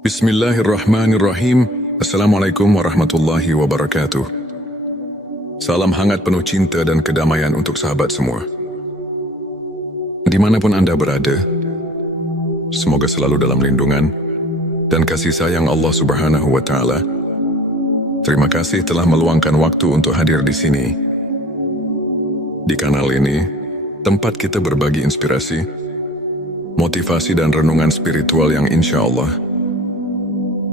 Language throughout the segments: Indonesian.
Bismillahirrahmanirrahim. Assalamualaikum warahmatullahi wabarakatuh. Salam hangat penuh cinta dan kedamaian untuk sahabat semua. Dimanapun Anda berada, semoga selalu dalam lindungan dan kasih sayang Allah Subhanahu wa Ta'ala. Terima kasih telah meluangkan waktu untuk hadir di sini. Di kanal ini, tempat kita berbagi inspirasi, motivasi dan renungan spiritual yang insya Allah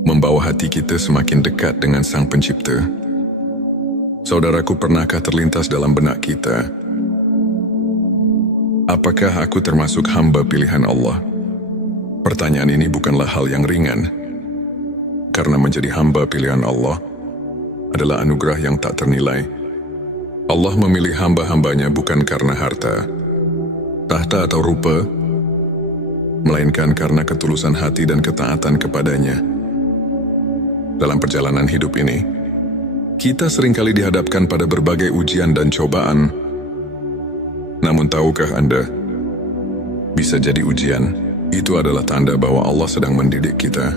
membawa hati kita semakin dekat dengan Sang Pencipta. Saudaraku, pernahkah terlintas dalam benak kita, apakah aku termasuk hamba pilihan Allah? Pertanyaan ini bukanlah hal yang ringan, karena menjadi hamba pilihan Allah adalah anugerah yang tak ternilai. Allah memilih hamba-hambanya bukan karena harta, tahta atau rupa, melainkan karena ketulusan hati dan ketaatan kepadanya. Dalam perjalanan hidup ini, kita seringkali dihadapkan pada berbagai ujian dan cobaan. Namun tahukah Anda, bisa jadi ujian itu adalah tanda bahwa Allah sedang mendidik kita,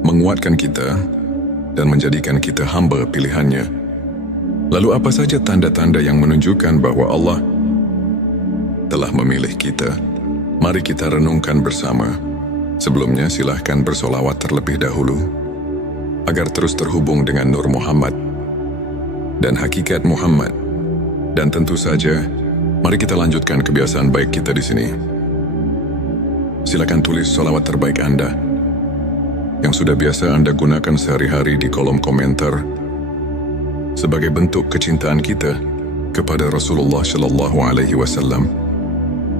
menguatkan kita, dan menjadikan kita hamba pilihannya. Lalu apa saja tanda-tanda yang menunjukkan bahwa Allah telah memilih kita? Mari kita renungkan bersama. Sebelumnya silahkan bersolawat terlebih dahulu, agar terus terhubung dengan Nur Muhammad dan hakikat Muhammad. Dan tentu saja, mari kita lanjutkan kebiasaan baik kita di sini. Silakan tulis sholawat terbaik Anda yang sudah biasa Anda gunakan sehari-hari di kolom komentar sebagai bentuk kecintaan kita kepada Rasulullah Shallallahu Alaihi Wasallam.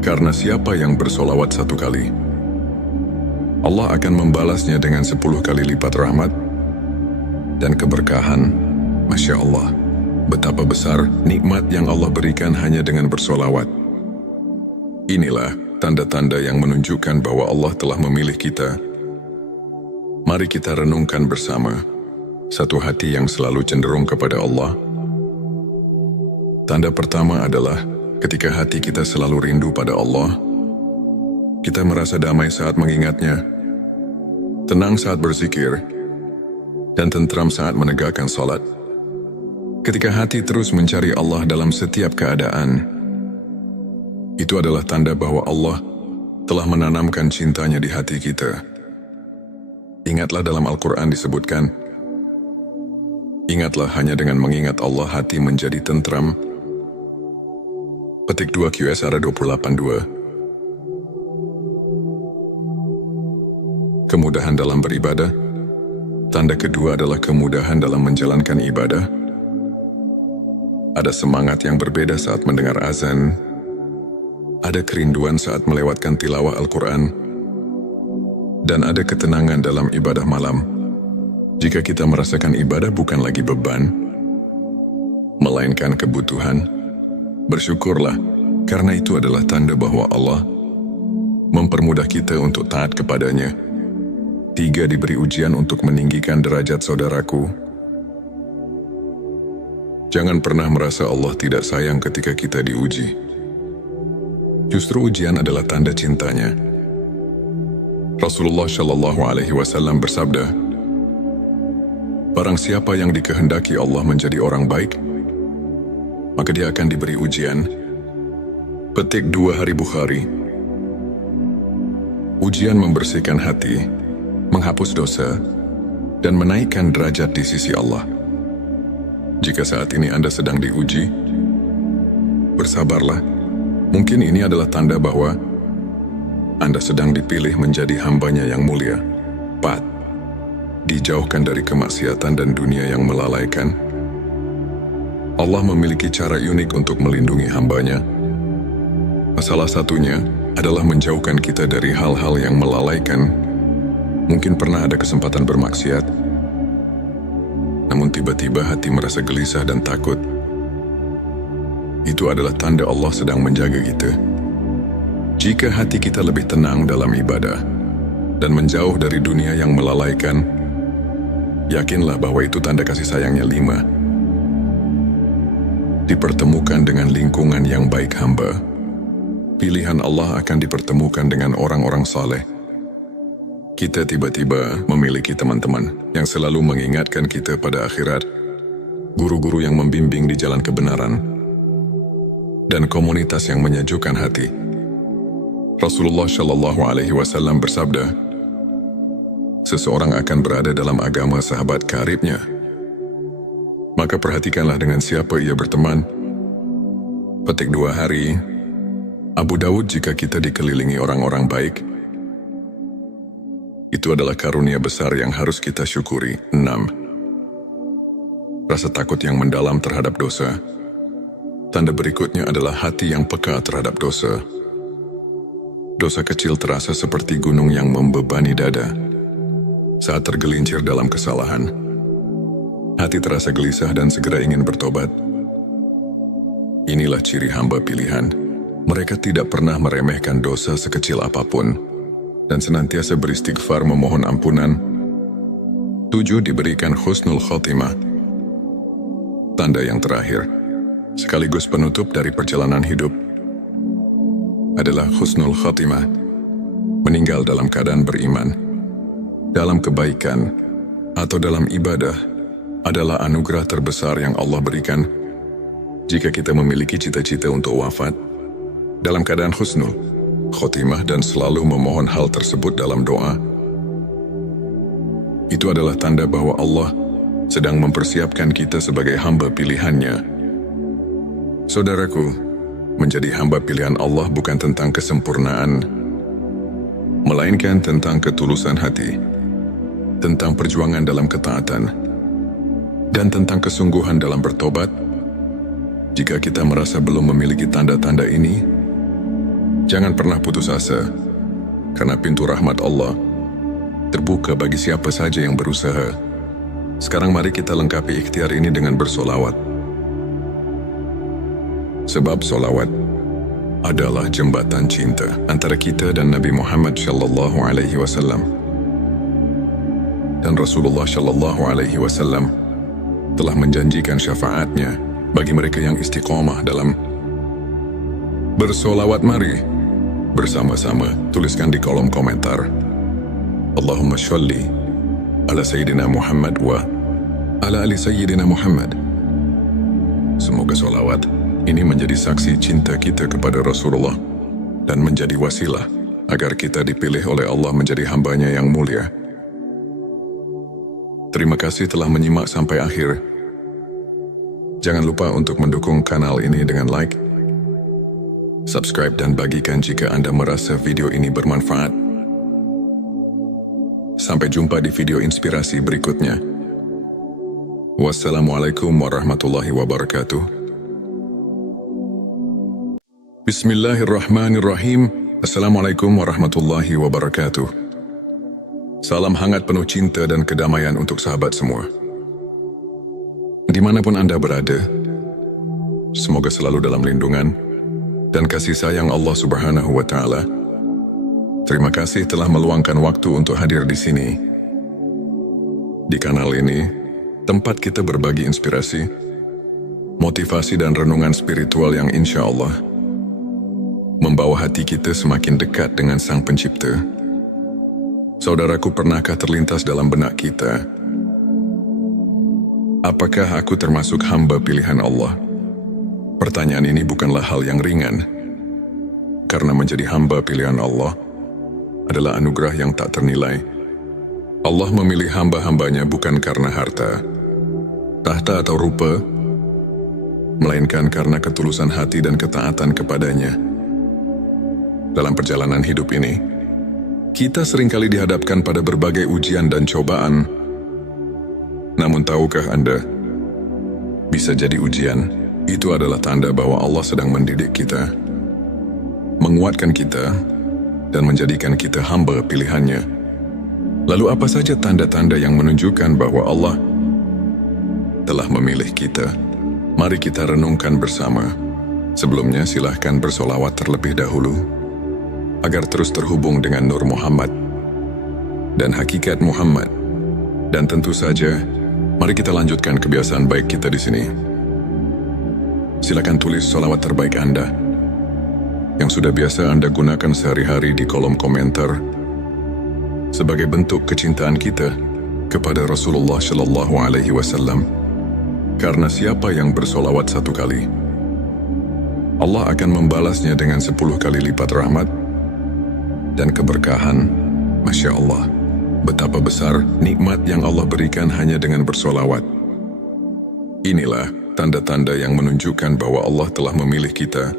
Karena siapa yang bersolawat 1 kali, Allah akan membalasnya dengan 10 kali lipat rahmat dan keberkahan. Masya Allah, betapa besar nikmat yang Allah berikan hanya dengan bersolawat. Inilah tanda-tanda yang menunjukkan bahwa Allah telah memilih kita. Mari kita renungkan bersama. Satu hati yang selalu cenderung kepada Allah. Tanda pertama adalah ketika hati kita selalu rindu pada Allah. Kita merasa damai saat mengingatnya, tenang saat berzikir, dan tentram saat menegakkan salat. Ketika hati terus mencari Allah dalam setiap keadaan, itu adalah tanda bahwa Allah telah menanamkan cintanya di hati kita. Ingatlah dalam Al-Quran disebutkan, ingatlah hanya dengan mengingat Allah hati menjadi tentram. Petik 2 QS 28:2. Kemudahan dalam beribadah. Tanda kedua adalah kemudahan dalam menjalankan ibadah. Ada semangat yang berbeda saat mendengar azan. Ada kerinduan saat melewatkan tilawah Al-Quran. Dan ada ketenangan dalam ibadah malam. Jika kita merasakan ibadah bukan lagi beban, melainkan kebutuhan, bersyukurlah, karena itu adalah tanda bahwa Allah mempermudah kita untuk taat kepadanya. 3. Diberi ujian untuk meninggikan derajat saudaraku. Jangan pernah merasa Allah tidak sayang ketika kita diuji. Justru ujian adalah tanda cintanya. Rasulullah Shallallahu Alaihi Wasallam bersabda, barang siapa yang dikehendaki Allah menjadi orang baik, maka dia akan diberi ujian. Petik 2 Hari Bukhari. Ujian membersihkan hati, menghapus dosa, dan menaikkan derajat di sisi Allah. Jika saat ini Anda sedang diuji, bersabarlah. Mungkin ini adalah tanda bahwa Anda sedang dipilih menjadi hambanya yang mulia. 4. Dijauhkan dari kemaksiatan dan dunia yang melalaikan. Allah memiliki cara unik untuk melindungi hambanya. Salah satunya adalah menjauhkan kita dari hal-hal yang melalaikan. Mungkin pernah ada kesempatan bermaksiat, namun tiba-tiba hati merasa gelisah dan takut. Itu adalah tanda Allah sedang menjaga kita. Jika hati kita lebih tenang dalam ibadah dan menjauh dari dunia yang melalaikan, yakinlah bahwa itu tanda kasih sayangnya. 5. Dipertemukan dengan lingkungan yang baik hamba. Pilihan Allah akan dipertemukan dengan orang-orang saleh. Kita tiba-tiba memiliki teman-teman yang selalu mengingatkan kita pada akhirat, guru-guru yang membimbing di jalan kebenaran, dan komunitas yang menyejukkan hati. Rasulullah Shallallahu Alaihi Wasallam bersabda, seseorang akan berada dalam agama sahabat karibnya. Maka perhatikanlah dengan siapa ia berteman. Petik 2 hari, Abu Dawud, jika kita dikelilingi orang-orang baik, itu adalah karunia besar yang harus kita syukuri. 6. Rasa takut yang mendalam terhadap dosa. Tanda berikutnya adalah hati yang peka terhadap dosa. Dosa kecil terasa seperti gunung yang membebani dada. Saat tergelincir dalam kesalahan, hati terasa gelisah dan segera ingin bertobat. Inilah ciri hamba pilihan. Mereka tidak pernah meremehkan dosa sekecil apapun dan senantiasa beristighfar memohon ampunan. 7. Diberikan husnul khotimah. Tanda yang terakhir, sekaligus penutup dari perjalanan hidup, adalah husnul khotimah. Meninggal dalam keadaan beriman, dalam kebaikan, atau dalam ibadah adalah anugerah terbesar yang Allah berikan. Jika kita memiliki cita-cita untuk wafat dalam keadaan husnul khotimah dan selalu memohon hal tersebut dalam doa, itu adalah tanda bahwa Allah sedang mempersiapkan kita sebagai hamba pilihannya. Saudaraku, menjadi hamba pilihan Allah bukan tentang kesempurnaan, melainkan tentang ketulusan hati, tentang perjuangan dalam ketaatan, dan tentang kesungguhan dalam bertobat. Jika kita merasa belum memiliki tanda-tanda ini, jangan pernah putus asa, karena pintu rahmat Allah terbuka bagi siapa saja yang berusaha. Sekarang mari kita lengkapi ikhtiar ini dengan bersolawat. Sebab solawat adalah jembatan cinta antara kita dan Nabi Muhammad Shallallahu Alaihi Wasallam. Dan Rasulullah Shallallahu Alaihi Wasallam telah menjanjikan syafaatnya bagi mereka yang istiqomah dalam bersolawat. Mari bersama-sama tuliskan di kolom komentar, Allahumma sholli ala Sayyidina Muhammad wa ala ali Sayyidina Muhammad. Semoga solawat ini menjadi saksi cinta kita kepada Rasulullah dan menjadi wasilah agar kita dipilih oleh Allah menjadi hambanya yang mulia. Terima kasih telah menyimak sampai akhir. Jangan lupa untuk mendukung kanal ini dengan like, subscribe, dan bagikan jika Anda merasa video ini bermanfaat. Sampai jumpa di video inspirasi berikutnya. Wassalamualaikum warahmatullahi wabarakatuh. Bismillahirrahmanirrahim. Assalamualaikum warahmatullahi wabarakatuh. Salam hangat penuh cinta dan kedamaian untuk sahabat semua. Dimanapun Anda berada, semoga selalu dalam lindungan dan kasih sayang Allah Subhanahu wa Ta'ala. Terima kasih telah meluangkan waktu untuk hadir di sini. Di kanal ini, tempat kita berbagi inspirasi, motivasi, dan renungan spiritual yang insya Allah membawa hati kita semakin dekat dengan Sang Pencipta. Saudaraku, pernahkah terlintas dalam benak kita, apakah aku termasuk hamba pilihan Allah? Pertanyaan ini bukanlah hal yang ringan, karena menjadi hamba pilihan Allah adalah anugerah yang tak ternilai. Allah memilih hamba-hambanya bukan karena harta, tahta, atau rupa, melainkan karena ketulusan hati dan ketaatan kepadanya. Dalam perjalanan hidup ini, kita seringkali dihadapkan pada berbagai ujian dan cobaan. Namun tahukah Anda, bisa jadi ujian itu adalah tanda bahwa Allah sedang mendidik kita, menguatkan kita, dan menjadikan kita hamba pilihannya. Lalu apa saja tanda-tanda yang menunjukkan bahwa Allah telah memilih kita? Mari kita renungkan bersama. Sebelumnya silahkan bersolawat terlebih dahulu, agar terus terhubung dengan Nur Muhammad dan hakikat Muhammad. Dan tentu saja, mari kita lanjutkan kebiasaan baik kita di sini. Silakan tulis solawat terbaik Anda yang sudah biasa Anda gunakan sehari-hari di kolom komentar. sebagai bentuk kecintaan kita kepada Rasulullah Shallallahu Alaihi Wasallam. Karena siapa yang bersolawat 1 kali, Allah akan membalasnya dengan 10 kali lipat rahmat dan keberkahan. Masya Allah, betapa besar nikmat yang Allah berikan hanya dengan bersolawat. Inilah tanda-tanda yang menunjukkan bahwa Allah telah memilih kita.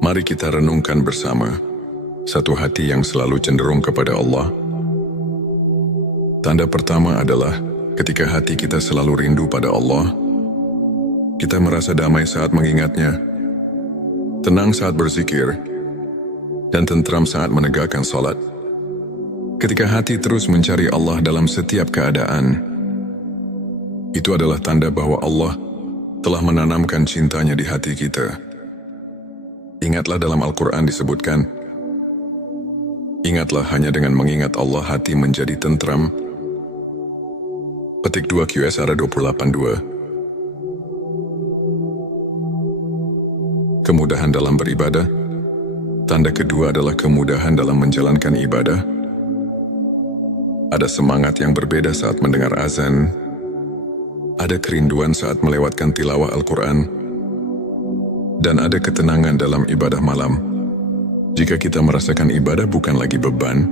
Mari kita renungkan bersama satu hati yang selalu cenderung kepada Allah. Tanda pertama adalah ketika hati kita selalu rindu pada Allah. Kita merasa damai saat mengingatnya, tenang saat berzikir, dan tentram saat menegakkan salat. Ketika hati terus mencari Allah dalam setiap keadaan, itu adalah tanda bahwa Allah telah menanamkan cintanya di hati kita. Ingatlah dalam Al-Quran disebutkan, ingatlah hanya dengan mengingat Allah hati menjadi tentram. Petik 2 QSR 28.2. Kemudahan dalam beribadah. Tanda kedua adalah kemudahan dalam menjalankan ibadah. Ada semangat yang berbeda saat mendengar azan. Ada kerinduan saat melewatkan tilawah Al-Quran. Dan ada ketenangan dalam ibadah malam. Jika kita merasakan ibadah bukan lagi beban,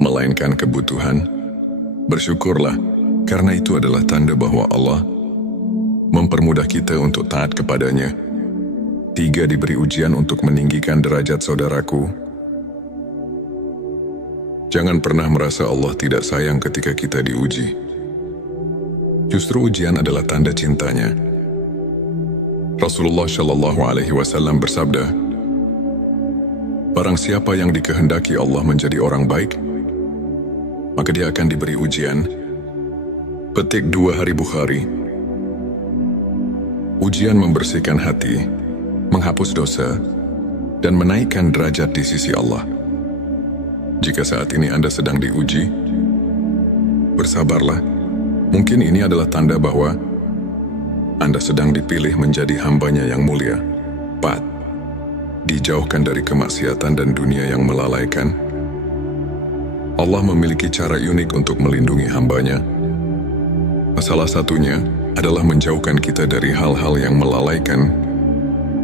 melainkan kebutuhan, bersyukurlah, karena itu adalah tanda bahwa Allah mempermudah kita untuk taat kepadanya. 3. Diberi ujian untuk meninggikan derajat saudaraku. Jangan pernah merasa Allah tidak sayang ketika kita diuji. Justru ujian adalah tanda cintanya. Rasulullah Shallallahu Alaihi Wasallam bersabda, barang siapa yang dikehendaki Allah menjadi orang baik, maka dia akan diberi ujian. Petik 2 Hari Bukhari. Ujian membersihkan hati, menghapus dosa, dan menaikkan derajat di sisi Allah. Jika saat ini Anda sedang diuji, bersabarlah. Mungkin ini adalah tanda bahwa Anda sedang dipilih menjadi hambanya yang mulia. 4. Dijauhkan dari kemaksiatan dan dunia yang melalaikan. Allah memiliki cara unik untuk melindungi hambanya. Salah satunya adalah menjauhkan kita dari hal-hal yang melalaikan.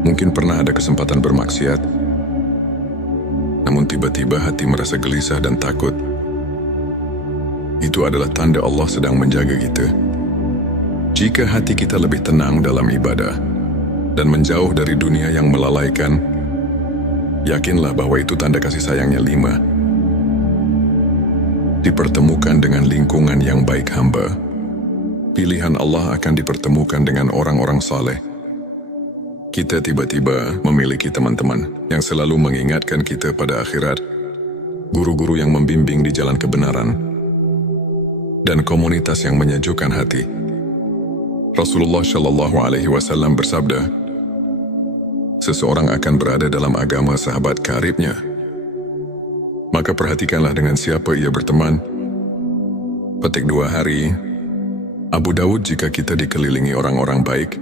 Mungkin pernah ada kesempatan bermaksiat, namun tiba-tiba hati merasa gelisah dan takut. Itu adalah tanda Allah sedang menjaga kita. Jika hati kita lebih tenang dalam ibadah dan menjauh dari dunia yang melalaikan, yakinlah bahwa itu tanda kasih sayangnya. 5. Dipertemukan dengan lingkungan yang baik hamba. Pilihan Allah akan dipertemukan dengan orang-orang saleh. Kita tiba-tiba memiliki teman-teman yang selalu mengingatkan kita pada akhirat, guru-guru yang membimbing di jalan kebenaran, dan komunitas yang menyejukkan hati. Rasulullah Shallallahu Alaihi Wasallam bersabda, seseorang akan berada dalam agama sahabat karibnya. Maka perhatikanlah dengan siapa ia berteman. Petik 2 Hari. Abu Dawud. Jika kita dikelilingi orang-orang baik,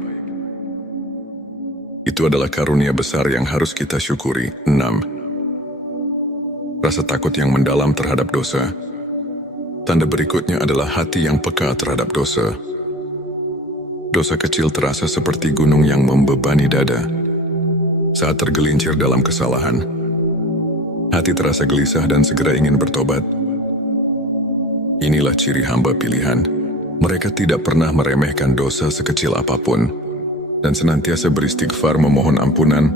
itu adalah karunia besar yang harus kita syukuri. 6. Rasa takut yang mendalam terhadap dosa. Tanda berikutnya adalah hati yang peka terhadap dosa. Dosa kecil terasa seperti gunung yang membebani dada. Saat tergelincir dalam kesalahan, hati terasa gelisah dan segera ingin bertobat. Inilah ciri hamba pilihan. Mereka tidak pernah meremehkan dosa sekecil apapun dan senantiasa beristighfar memohon ampunan.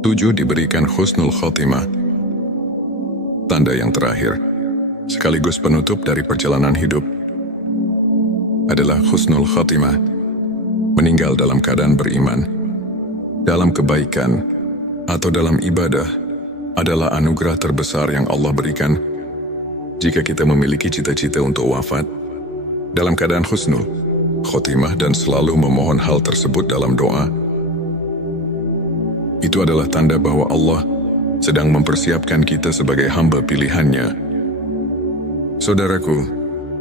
7. Diberikan husnul khotimah. Tanda yang terakhir, sekaligus penutup dari perjalanan hidup, adalah husnul khotimah. Meninggal dalam keadaan beriman, dalam kebaikan, atau dalam ibadah adalah anugerah terbesar yang Allah berikan. Jika kita memiliki cita-cita untuk wafat dalam keadaan husnul khotimah dan selalu memohon hal tersebut dalam doa, itu adalah tanda bahwa Allah sedang mempersiapkan kita sebagai hamba pilihannya. Saudaraku,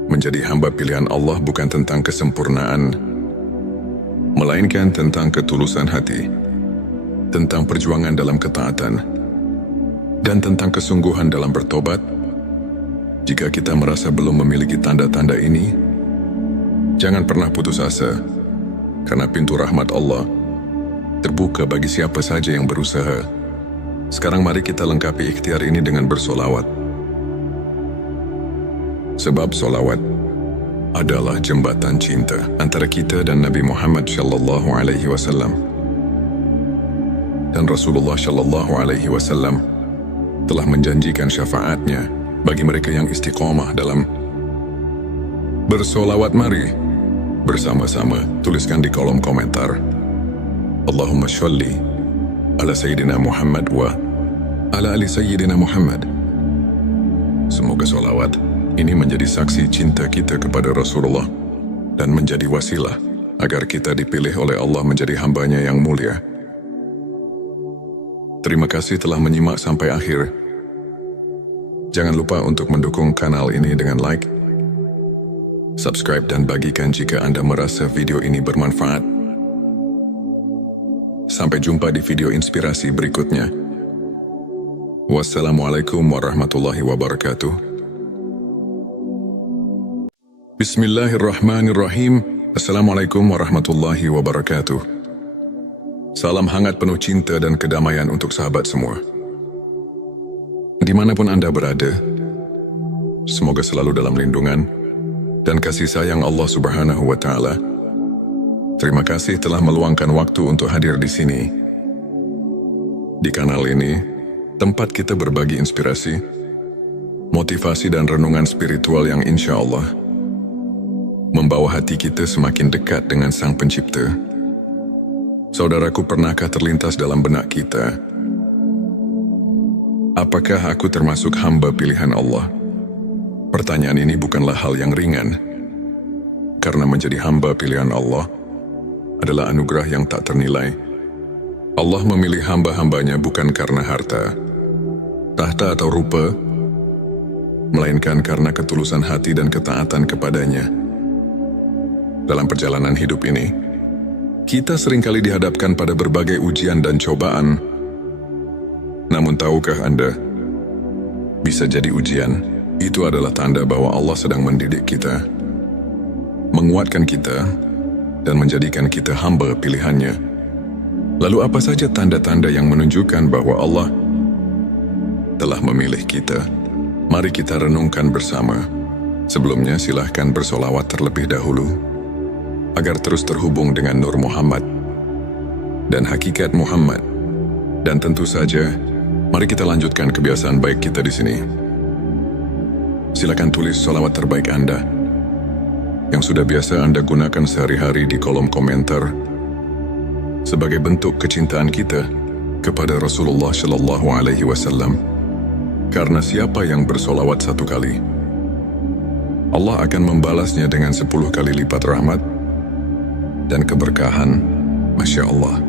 menjadi hamba pilihan Allah bukan tentang kesempurnaan, melainkan tentang ketulusan hati, tentang perjuangan dalam ketaatan, dan tentang kesungguhan dalam bertobat. Jika kita merasa belum memiliki tanda-tanda ini, jangan pernah putus asa, karena pintu rahmat Allah terbuka bagi siapa saja yang berusaha. Sekarang mari kita lengkapi ikhtiar ini dengan bersolawat. Sebab solawat adalah jembatan cinta antara kita dan Nabi Muhammad SAW. Dan Rasulullah SAW telah menjanjikan syafaatnya bagi mereka yang istiqomah dalam bersolawat. Mari bersama-sama tuliskan di kolom komentar, Allahumma sholli ala Sayyidina Muhammad wa ala ali Sayyidina Muhammad. Semoga solawat ini menjadi saksi cinta kita kepada Rasulullah dan menjadi wasilah agar kita dipilih oleh Allah menjadi hambanya yang mulia. Terima kasih telah menyimak sampai akhir. Jangan lupa untuk mendukung kanal ini dengan like, subscribe dan bagikan jika Anda merasa video ini bermanfaat. Sampai jumpa di video inspirasi berikutnya. Wassalamualaikum warahmatullahi wabarakatuh. Bismillahirrahmanirrahim. Assalamualaikum warahmatullahi wabarakatuh. Salam hangat penuh cinta dan kedamaian untuk sahabat semua. Dimanapun Anda berada, semoga selalu dalam lindungan dan kasih sayang Allah Subhanahu wa Ta'ala. Terima kasih telah meluangkan waktu untuk hadir di sini. Di kanal ini, tempat kita berbagi inspirasi, motivasi dan renungan spiritual yang insya Allah membawa hati kita semakin dekat dengan Sang Pencipta. Saudaraku, pernahkah terlintas dalam benak kita, apakah aku termasuk hamba pilihan Allah? Pertanyaan ini bukanlah hal yang ringan, karena menjadi hamba pilihan Allah adalah anugerah yang tak ternilai. Allah memilih hamba-hambanya bukan karena harta, tahta atau rupa, melainkan karena ketulusan hati dan ketaatan kepadanya. Dalam perjalanan hidup ini, kita seringkali dihadapkan pada berbagai ujian dan cobaan. Namun tahukah Anda, bisa jadi ujian itu adalah tanda bahwa Allah sedang mendidik kita, menguatkan kita, dan menjadikan kita hamba pilihannya. Lalu apa saja tanda-tanda yang menunjukkan bahwa Allah telah memilih kita? Mari kita renungkan bersama. Sebelumnya silahkan bersolawat terlebih dahulu, agar terus terhubung dengan Nur Muhammad dan hakikat Muhammad. Dan tentu saja, mari kita lanjutkan kebiasaan baik kita di sini. Silakan tulis solawat terbaik Anda yang sudah biasa Anda gunakan sehari-hari di kolom komentar sebagai bentuk kecintaan kita kepada Rasulullah SAW. Karena siapa yang bersolawat 1 kali, Allah akan membalasnya dengan 10 kali lipat rahmat dan keberkahan. Masya Allah,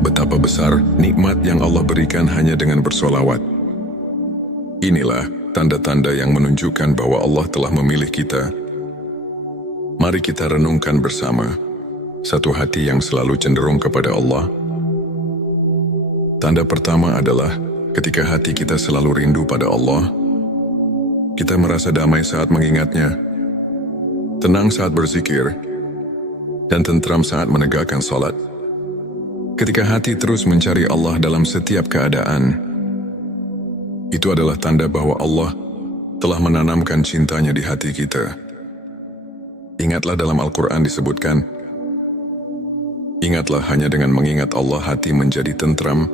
betapa besar nikmat yang Allah berikan hanya dengan bersolawat. Inilah tanda-tanda yang menunjukkan bahwa Allah telah memilih kita. Mari kita renungkan bersama. Satu hati yang selalu cenderung kepada Allah. Tanda pertama adalah ketika hati kita selalu rindu pada Allah. Kita merasa damai saat mengingatnya, tenang saat berzikir, dan tentram saat menegakkan salat. Ketika hati terus mencari Allah dalam setiap keadaan, itu adalah tanda bahwa Allah telah menanamkan cintanya di hati kita. Ingatlah dalam Al-Quran disebutkan, ingatlah hanya dengan mengingat Allah hati menjadi tentram.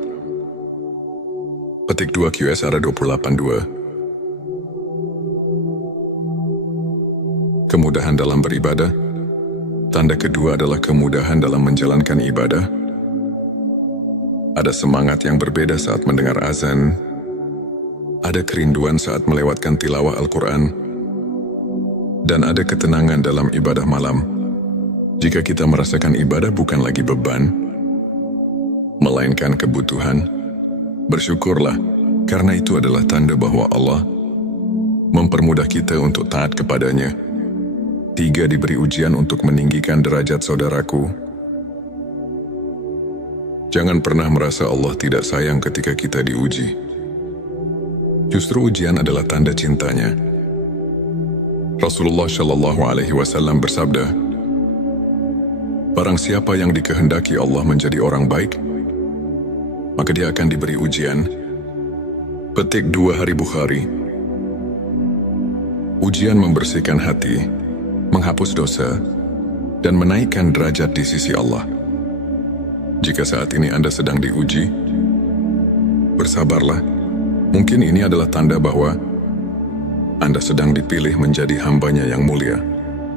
Petik 2 QSR 28.2. Kemudahan dalam beribadah. Tanda kedua adalah kemudahan dalam menjalankan ibadah. Ada semangat yang berbeda saat mendengar azan. Ada kerinduan saat melewatkan tilawah Al-Quran. Dan ada ketenangan dalam ibadah malam. Jika kita merasakan ibadah bukan lagi beban, melainkan kebutuhan, bersyukurlah, karena itu adalah tanda bahwa Allah mempermudah kita untuk taat kepadanya. 3. Diberi ujian untuk meninggikan derajat saudaraku. Jangan pernah merasa Allah tidak sayang ketika kita diuji. Justru ujian adalah tanda cintanya. Rasulullah Shallallahu Alaihi Wasallam bersabda, "Barang siapa yang dikehendaki Allah menjadi orang baik, maka dia akan diberi ujian." Petik 2 Hari Bukhari. Ujian membersihkan hati, menghapus dosa, dan menaikkan derajat di sisi Allah. Jika saat ini Anda sedang diuji, bersabarlah. Mungkin ini adalah tanda bahwa Anda sedang dipilih menjadi hambanya yang mulia.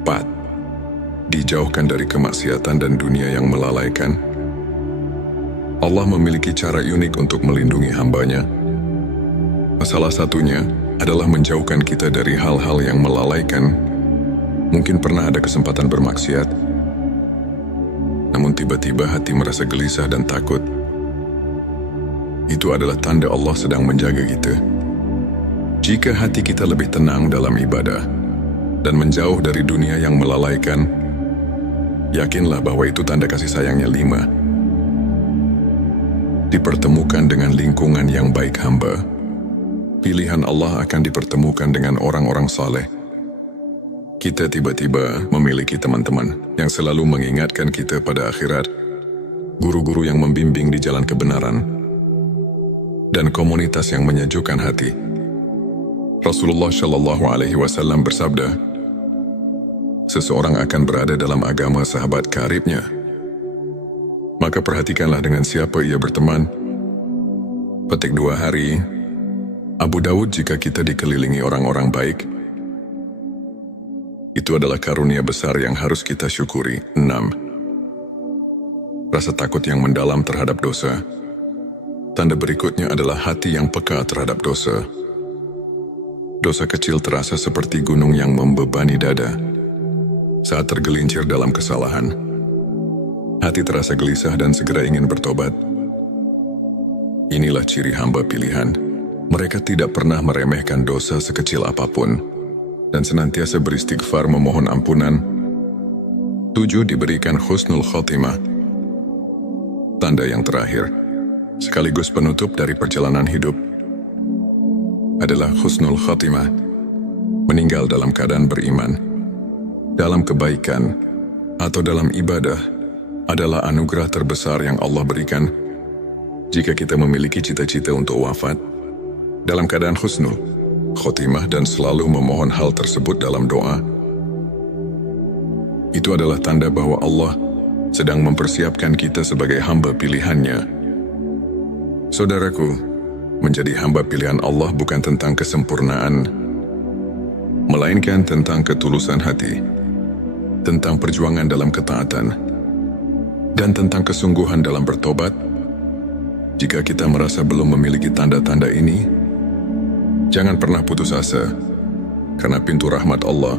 4. Dijauhkan dari kemaksiatan dan dunia yang melalaikan. Allah memiliki cara unik untuk melindungi hambanya. Salah satunya adalah menjauhkan kita dari hal-hal yang melalaikan. Mungkin pernah ada kesempatan bermaksiat, namun tiba-tiba hati merasa gelisah dan takut. Itu adalah tanda Allah sedang menjaga kita. Jika hati kita lebih tenang dalam ibadah dan menjauh dari dunia yang melalaikan, yakinlah bahwa itu tanda kasih sayangnya. 5. Dipertemukan dengan lingkungan yang baik hamba. Pilihan Allah akan dipertemukan dengan orang-orang saleh. Kita tiba-tiba memiliki teman-teman yang selalu mengingatkan kita pada akhirat, guru-guru yang membimbing di jalan kebenaran, dan komunitas yang menyejukkan hati. Rasulullah Shallallahu Alaihi Wasallam bersabda, seseorang akan berada dalam agama sahabat karibnya. Maka perhatikanlah dengan siapa ia berteman. Petik 2 Hari. Abu Dawud, jika kita dikelilingi orang-orang baik, itu adalah karunia besar yang harus kita syukuri. 6. Rasa takut yang mendalam terhadap dosa. Tanda berikutnya adalah hati yang peka terhadap dosa. Dosa kecil terasa seperti gunung yang membebani dada. Saat tergelincir dalam kesalahan, hati terasa gelisah dan segera ingin bertobat. Inilah ciri hamba pilihan. Mereka tidak pernah meremehkan dosa sekecil apapun dan senantiasa beristighfar memohon ampunan. 7. Diberikan husnul khotimah. Tanda yang terakhir, sekaligus penutup dari perjalanan hidup, adalah husnul khotimah. Meninggal dalam keadaan beriman, dalam kebaikan, atau dalam ibadah adalah anugerah terbesar yang Allah berikan. Jika kita memiliki cita-cita untuk wafat dalam keadaan husnul khotimah dan selalu memohon hal tersebut dalam doa, itu adalah tanda bahwa Allah sedang mempersiapkan kita sebagai hamba pilihannya. Saudaraku, menjadi hamba pilihan Allah bukan tentang kesempurnaan, melainkan tentang ketulusan hati, tentang perjuangan dalam ketaatan, dan tentang kesungguhan dalam bertobat. Jika kita merasa belum memiliki tanda-tanda ini, jangan pernah putus asa, karena pintu rahmat Allah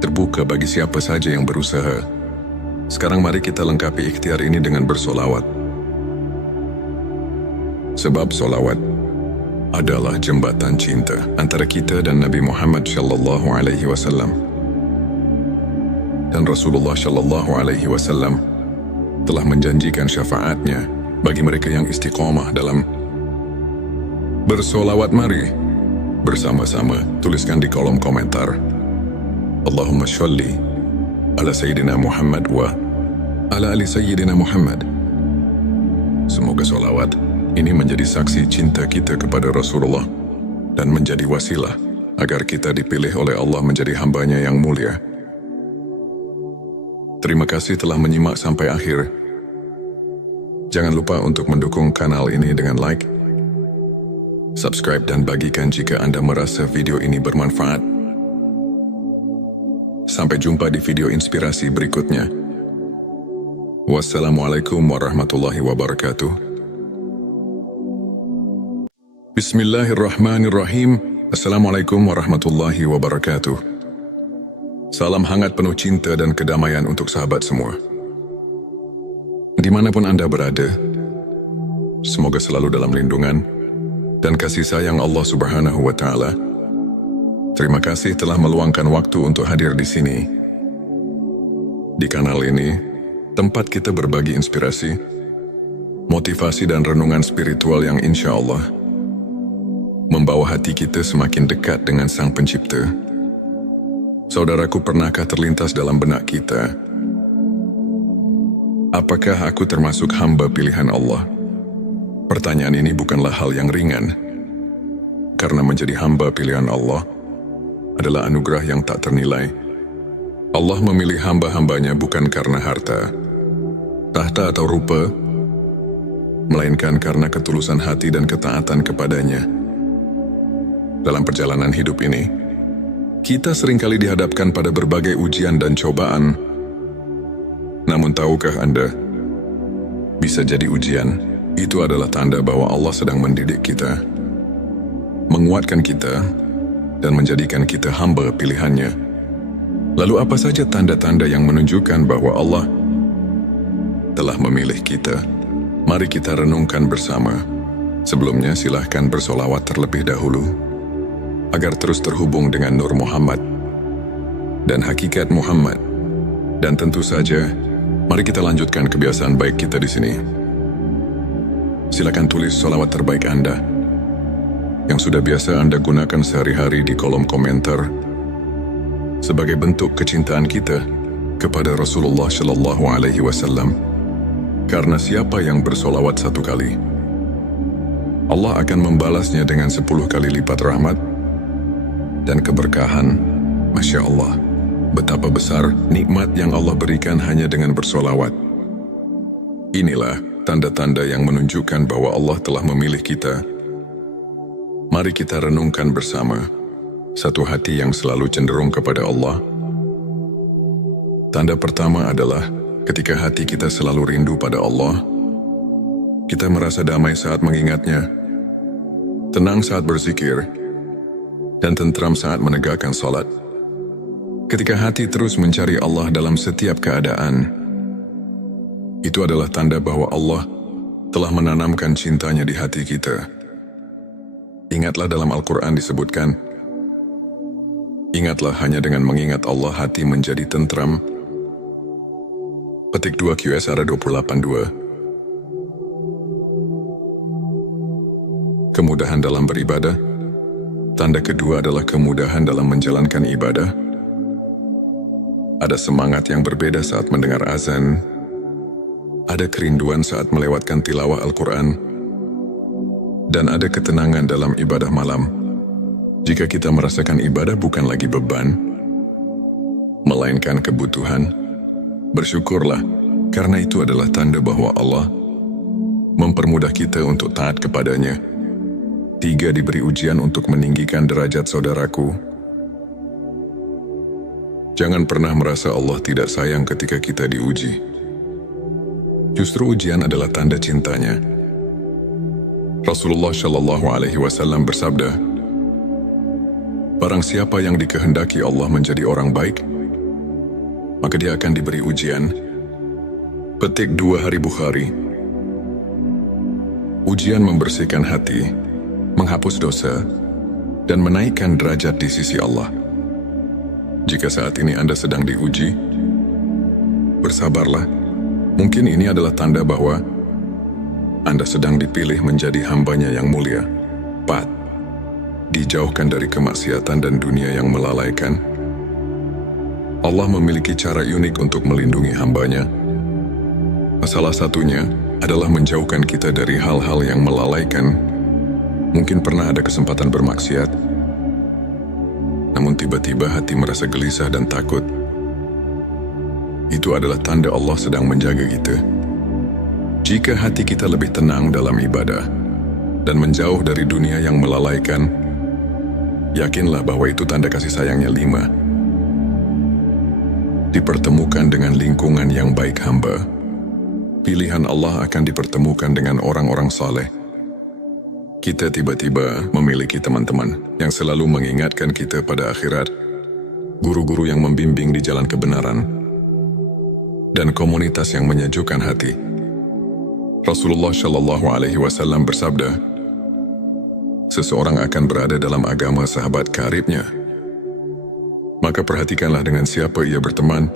terbuka bagi siapa saja yang berusaha. Sekarang mari kita lengkapi ikhtiar ini dengan bersolawat. Sebab solawat adalah jembatan cinta antara kita dan Nabi Muhammad Shallallahu Alaihi Wasallam. Dan Rasulullah Shallallahu Alaihi Wasallam telah menjanjikan syafaatnya bagi mereka yang istiqomah dalam bersolawat. Mari bersama-sama tuliskan di kolom komentar, Allahumma sholli ala Sayyidina Muhammad wa ala ali Sayyidina Muhammad. Semoga solawat ini menjadi saksi cinta kita kepada Rasulullah dan menjadi wasilah agar kita dipilih oleh Allah menjadi hambanya yang mulia. Terima kasih telah menyimak sampai akhir. Jangan lupa untuk mendukung kanal ini dengan like, subscribe, dan bagikan jika Anda merasa video ini bermanfaat. Sampai jumpa di video inspirasi berikutnya. Wassalamualaikum warahmatullahi wabarakatuh. Bismillahirrahmanirrahim. Assalamualaikum warahmatullahi wabarakatuh. Salam hangat penuh cinta dan kedamaian untuk sahabat semua. Dimanapun Anda berada, semoga selalu dalam lindungan dan kasih sayang Allah Subhanahu wa Ta'ala. Terima kasih telah meluangkan waktu untuk hadir di sini. Di kanal ini, tempat kita berbagi inspirasi, motivasi, dan renungan spiritual yang insya Allah membawa hati kita semakin dekat dengan Sang Pencipta. Saudaraku, pernahkah terlintas dalam benak kita, apakah aku termasuk hamba pilihan Allah? Pertanyaan ini bukanlah hal yang ringan, karena menjadi hamba pilihan Allah adalah anugerah yang tak ternilai. Allah memilih hamba-hambanya bukan karena harta, tahta atau rupa, melainkan karena ketulusan hati dan ketaatan kepadanya. Dalam perjalanan hidup ini, kita seringkali dihadapkan pada berbagai ujian dan cobaan. Namun tahukah Anda, bisa jadi ujian itu adalah tanda bahwa Allah sedang mendidik kita, menguatkan kita, dan menjadikan kita hamba pilihannya. Lalu apa saja tanda-tanda yang menunjukkan bahwa Allah telah memilih kita? Mari kita renungkan bersama. Sebelumnya silahkan bersolawat terlebih dahulu, agar terus terhubung dengan Nur Muhammad dan hakikat Muhammad. Dan tentu saja, mari kita lanjutkan kebiasaan baik kita di sini. Silakan tulis solawat terbaik Anda yang sudah biasa Anda gunakan sehari-hari di kolom komentar sebagai bentuk kecintaan kita kepada Rasulullah Shallallahu Alaihi Wasallam. Karena siapa yang bersolawat 1 kali, Allah akan membalasnya dengan 10 kali lipat rahmat dan keberkahan. Masya Allah, betapa besar nikmat yang Allah berikan hanya dengan bersolawat. Inilah tanda-tanda yang menunjukkan bahwa Allah telah memilih kita. Mari kita renungkan bersama. Satu hati yang selalu cenderung kepada Allah. Tanda pertama adalah ketika hati kita selalu rindu pada Allah. Kita merasa damai saat mengingatnya, tenang saat berzikir, dan tentram saat menegakkan salat. Ketika hati terus mencari Allah dalam setiap keadaan, itu adalah tanda bahwa Allah telah menanamkan cintanya di hati kita. Ingatlah dalam Al-Quran disebutkan, ingatlah hanya dengan mengingat Allah hati menjadi tentram. Petik 2 QSR 28:2. Kemudahan dalam beribadah. Tanda kedua adalah kemudahan dalam menjalankan ibadah. Ada semangat yang berbeda saat mendengar azan. Ada kerinduan saat melewatkan tilawah Al-Quran. Dan ada ketenangan dalam ibadah malam. Jika kita merasakan ibadah bukan lagi beban, melainkan kebutuhan, bersyukurlah, karena itu adalah tanda bahwa Allah mempermudah kita untuk taat kepadanya. 3. Diberi ujian untuk meninggikan derajat saudaraku. Jangan pernah merasa Allah tidak sayang ketika kita diuji. Justru ujian adalah tanda cintanya. Rasulullah Shallallahu Alaihi Wasallam bersabda, barang siapa yang dikehendaki Allah menjadi orang baik, maka dia akan diberi ujian. Petik 2 Hari Bukhari. Ujian membersihkan hati, menghapus dosa, dan menaikkan derajat di sisi Allah. Jika saat ini Anda sedang diuji, bersabarlah. Mungkin ini adalah tanda bahwa Anda sedang dipilih menjadi hambanya yang mulia. 4. Dijauhkan dari kemaksiatan dan dunia yang melalaikan. Allah memiliki cara unik untuk melindungi hambanya. Salah satunya adalah menjauhkan kita dari hal-hal yang melalaikan. Mungkin pernah ada kesempatan bermaksiat, namun tiba-tiba hati merasa gelisah dan takut. Itu adalah tanda Allah sedang menjaga kita. Jika hati kita lebih tenang dalam ibadah dan menjauh dari dunia yang melalaikan, yakinlah bahwa itu tanda kasih sayangnya. 5. Dipertemukan dengan lingkungan yang baik hamba. Pilihan Allah akan dipertemukan dengan orang-orang saleh. Kita tiba-tiba memiliki teman-teman yang selalu mengingatkan kita pada akhirat, guru-guru yang membimbing di jalan kebenaran, dan komunitas yang menyejukkan hati. Rasulullah Shallallahu Alaihi Wasallam bersabda, seseorang akan berada dalam agama sahabat karibnya. Maka perhatikanlah dengan siapa ia berteman.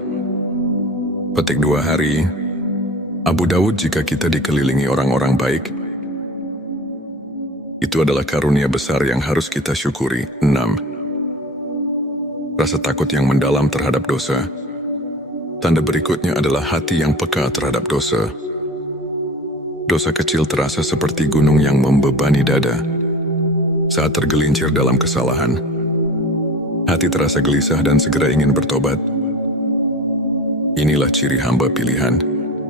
Petik 2 Hari Abu Dawud. Jika kita dikelilingi orang-orang baik, Itu adalah karunia besar yang harus kita syukuri. 6. Rasa takut yang mendalam terhadap dosa. Tanda berikutnya adalah hati yang peka terhadap dosa. Dosa kecil terasa seperti gunung yang membebani dada. Saat tergelincir dalam kesalahan, hati terasa gelisah dan segera ingin bertobat. Inilah ciri hamba pilihan.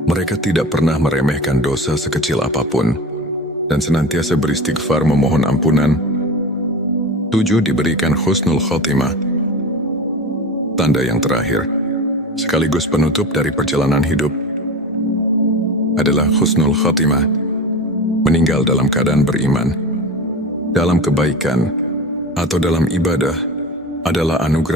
Mereka tidak pernah meremehkan dosa sekecil apapun dan senantiasa beristighfar memohon ampunan. 7. Diberikan husnul khotimah. Tanda yang terakhir, sekaligus penutup dari perjalanan hidup, adalah husnul khotimah, meninggal dalam keadaan beriman, dalam kebaikan, atau dalam ibadah, adalah anugerah